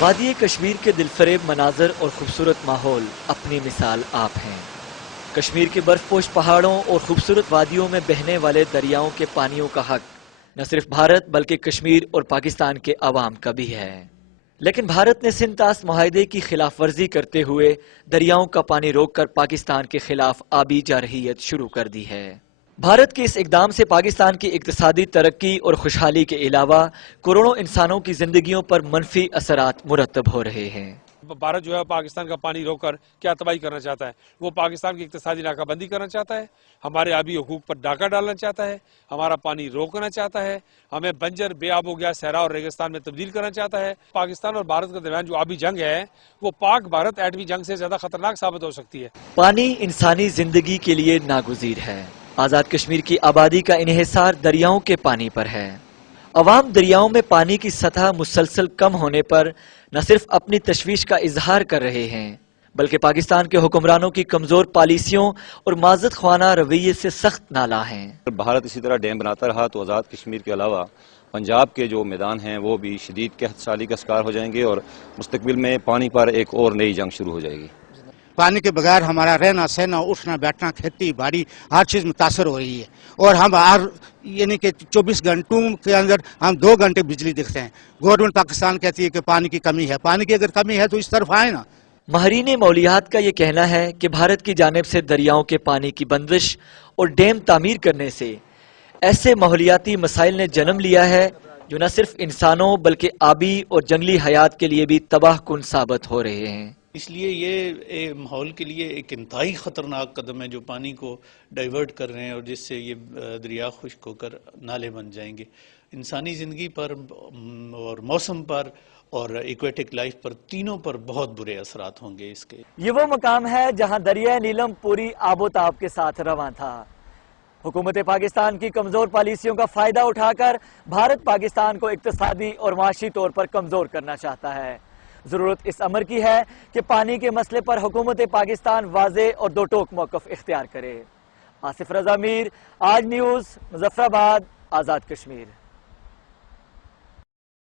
وادی کشمیر کے دلفریب مناظر اور خوبصورت ماحول اپنی مثال آپ ہیں۔ کشمیر کے برف پوش پہاڑوں اور خوبصورت وادیوں میں بہنے والے دریاؤں کے پانیوں کا حق نہ صرف بھارت بلکہ کشمیر اور پاکستان کے عوام کا بھی ہے۔ لیکن بھارت نے سندھ طاس معاہدے کی خلاف ورزی کرتے ہوئے دریاؤں کا پانی روک کر پاکستان کے خلاف آبی جارحیت شروع کر دی ہے۔ بھارت کے اس اقدام سے پاکستان کی اقتصادی ترقی اور خوشحالی کے علاوہ کروڑوں انسانوں کی زندگیوں پر منفی اثرات مرتب ہو رہے ہیں۔ بھارت جو ہے پاکستان کا پانی روک کر کیا تباہی کرنا چاہتا ہے؟ وہ پاکستان کی اقتصادی ناکہ بندی کرنا چاہتا ہے، ہمارے آبی حقوق پر ڈاکہ ڈالنا چاہتا ہے، ہمارا پانی روکنا چاہتا ہے، ہمیں بنجر بے آب ہو گیا صحرا اور ریگستان میں تبدیل کرنا چاہتا ہے۔ پاکستان اور بھارت کے درمیان جو آبی جنگ ہے وہ پاک بھارت ایٹمی جنگ سے زیادہ خطرناک ثابت ہو سکتی ہے۔ پانی انسانی زندگی کے لیے ناگزیر ہے۔ آزاد کشمیر کی آبادی کا انحصار دریاؤں کے پانی پر ہے۔ عوام دریاؤں میں پانی کی سطح مسلسل کم ہونے پر نہ صرف اپنی تشویش کا اظہار کر رہے ہیں بلکہ پاکستان کے حکمرانوں کی کمزور پالیسیوں اور معزز خوانہ رویے سے سخت نالاں ہیں۔ بھارت اسی طرح ڈیم بناتا رہا تو آزاد کشمیر کے علاوہ پنجاب کے جو میدان ہیں وہ بھی شدید قحط سالی کا شکار ہو جائیں گے اور مستقبل میں پانی پر ایک اور نئی جنگ شروع ہو جائے گی۔ پانی کے بغیر ہمارا رہنا سہنا اٹھنا بیٹھنا کھیتی باڑی ہر چیز متاثر ہو رہی ہے، اور ہم یعنی کہ 24 گھنٹوں کے اندر ہم 2 گھنٹے بجلی دیکھتے ہیں۔ گورنمنٹ پاکستان کہتی ہے کہ پانی کی کمی ہے، پانی کی اگر کمی ہے تو اس طرف آئے نا۔ ماہرین ماحولیات کا یہ کہنا ہے کہ بھارت کی جانب سے دریاؤں کے پانی کی بندش اور ڈیم تعمیر کرنے سے ایسے ماحولیاتی مسائل نے جنم لیا ہے جو نہ صرف انسانوں بلکہ آبی اور جنگلی حیات کے لیے بھی تباہ کن ثابت ہو رہے ہیں۔ اس لیے یہ ماحول کے لیے ایک انتہائی خطرناک قدم ہے جو پانی کو ڈائیورٹ کر رہے ہیں، اور جس سے یہ دریا خشک ہو کر نالے بن جائیں گے۔ انسانی زندگی پر اور موسم پر اور ایکویٹک لائف پر تینوں پر بہت برے اثرات ہوں گے اس کے۔ یہ وہ مقام ہے جہاں دریائے نیلم پوری آب و تاب کے ساتھ رواں تھا۔ حکومت پاکستان کی کمزور پالیسیوں کا فائدہ اٹھا کر بھارت پاکستان کو اقتصادی اور معاشی طور پر کمزور کرنا چاہتا ہے۔ ضرورت اس امر کی ہے کہ پانی کے مسئلے پر حکومت پاکستان واضح اور دو ٹوک موقف اختیار کرے۔ آصف رضا میر، آج نیوز، مظفر آباد، آزاد کشمیر۔